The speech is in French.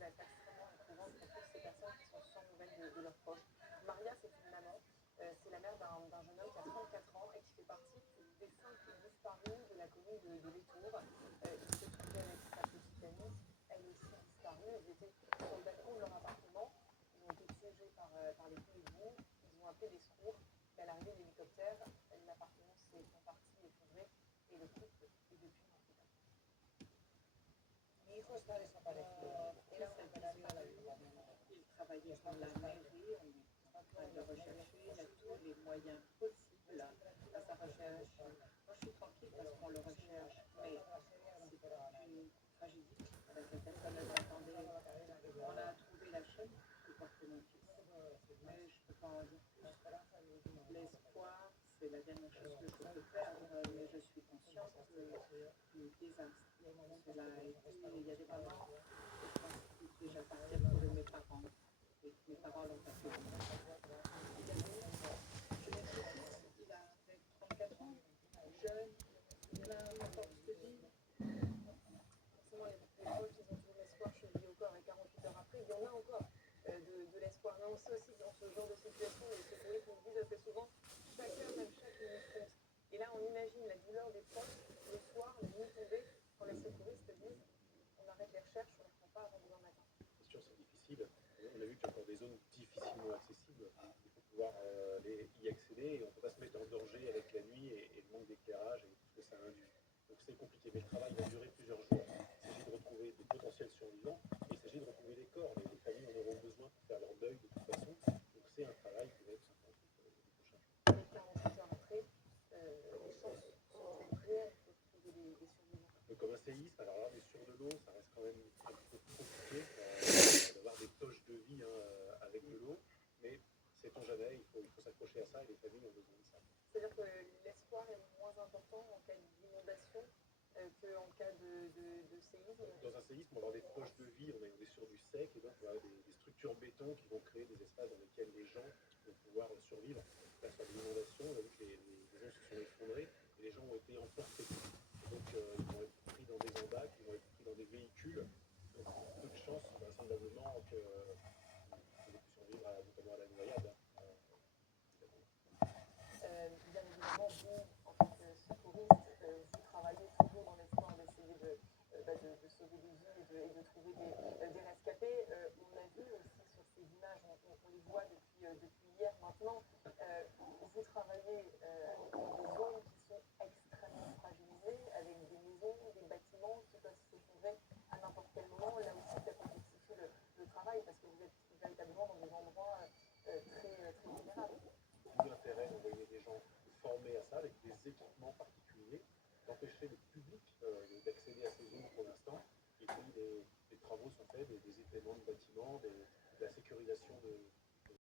va être extrêmement éprouvante pour toutes ces personnes qui sont sans nouvelles de leurs proches. Maria, c'est une maman, c'est la mère d'un jeune homme qui a 34 ans et qui fait partie des 5 disparus de la commune de Létour. Il se trouvait avec sa petite amie, elle aussi disparue. Ils étaient sur le balcon de leur appartement, ils ont été piégés par les coups d'égout, ils ont appelé des secours, mais à l'arrivée de l'hélicoptère, l'appartement s'est en partie effondré et le couple est depuis en hôpital. Mi hijo está desaparecido. Era un operario de ayuntamiento. Il travaillait pour la mairie, on est en train de le rechercher, il a tous les moyens possibles à sa recherche. Moi, je suis tranquille parce qu'on le recherche, mais c'est une tragédie à laquelle personne ne s'attendait. On a trouvé la chaîne qui portait mon fils, mais je ne peux pas en dire plus. L'espoir, c'est la dernière chose que je peux perdre, mais je suis consciente du désastre. Cela a été, il y a des moments où je pense déjà partir pour mes parents, et que mes parents l'ont pas fait. Je l'ai fait, il a 34 ans, jeune, plein de force de vie. Forcément, les proches, ils ont toujours l'espoir chevillé au corps et 48 heures après, il y en a encore de l'espoir. Mais on sait aussi que dans ce genre de situation, les secouristes nous disent assez souvent, chaque heure, même chaque minute compte. Et là, on imagine la douleur des proches, le soir, la nuit tombée, quand les secouristes disent, on arrête les recherches, on ne les reprend pas avant demain matin. C'est sûr, c'est difficile. On a vu qu'il y a encore des zones difficilement accessibles. Il faut pouvoir y accéder et on ne peut pas se mettre en danger avec la nuit et le manque d'éclairage et tout ce que ça induit. Donc c'est compliqué, mais le travail va durer plusieurs jours. Il s'agit de retrouver des potentiels survivants et il s'agit de retrouver des corps. Les familles en auront besoin pour faire leur deuil de toute façon. Donc c'est un travail qui va être important les prochains jours. Et 48 heures après, les chances sont réelles de trouver des survivants. Comme un séisme, alors là, on est sur de l'eau, ça reste quand même un petit peu compliqué d'avoir des poches de vie avec de l'eau, mais sait-on jamais, il faut s'accrocher à ça et les familles ont besoin de ça. C'est-à-dire que l'espoir est moins important en cas d'inondation qu'en cas de séisme. Dans un séisme, on va avoir des poches de vie, on est sur du sec, et donc on va avoir des structures en béton qui vont créer des espaces dans lesquels les gens vont pouvoir survivre. Là, sur l'inondation, on a vu que les maisons se sont effondrées et les gens ont été emportés. Donc ils vont être pris dans des embacs, ils vont être pris dans des véhicules. Donc peu de chances, vraisemblablement, qu'ils aient pu survivre notamment à la noyade. Bien évidemment, vous, en tant que secouriste, vous travaillez toujours dans l'espoir d'essayer de sauver des vies et de trouver des rescapés. On a vu aussi sur ces images, on les voit depuis hier maintenant, vous travaillez dans des zones qui sont extrêmement fragilisées, avec des maisons, des bâtiments qui peuvent s'effondrer à n'importe quel moment. Là aussi, ça complexifie le travail parce que vous êtes véritablement dans des endroits très vulnérables. D'où l'intérêt d'envoyer des gens formés à ça, avec des équipements particuliers, d'empêcher le public d'accéder à ces zones pour l'instant, et puis des travaux sont faits, des étaiements de bâtiments, de la sécurisation de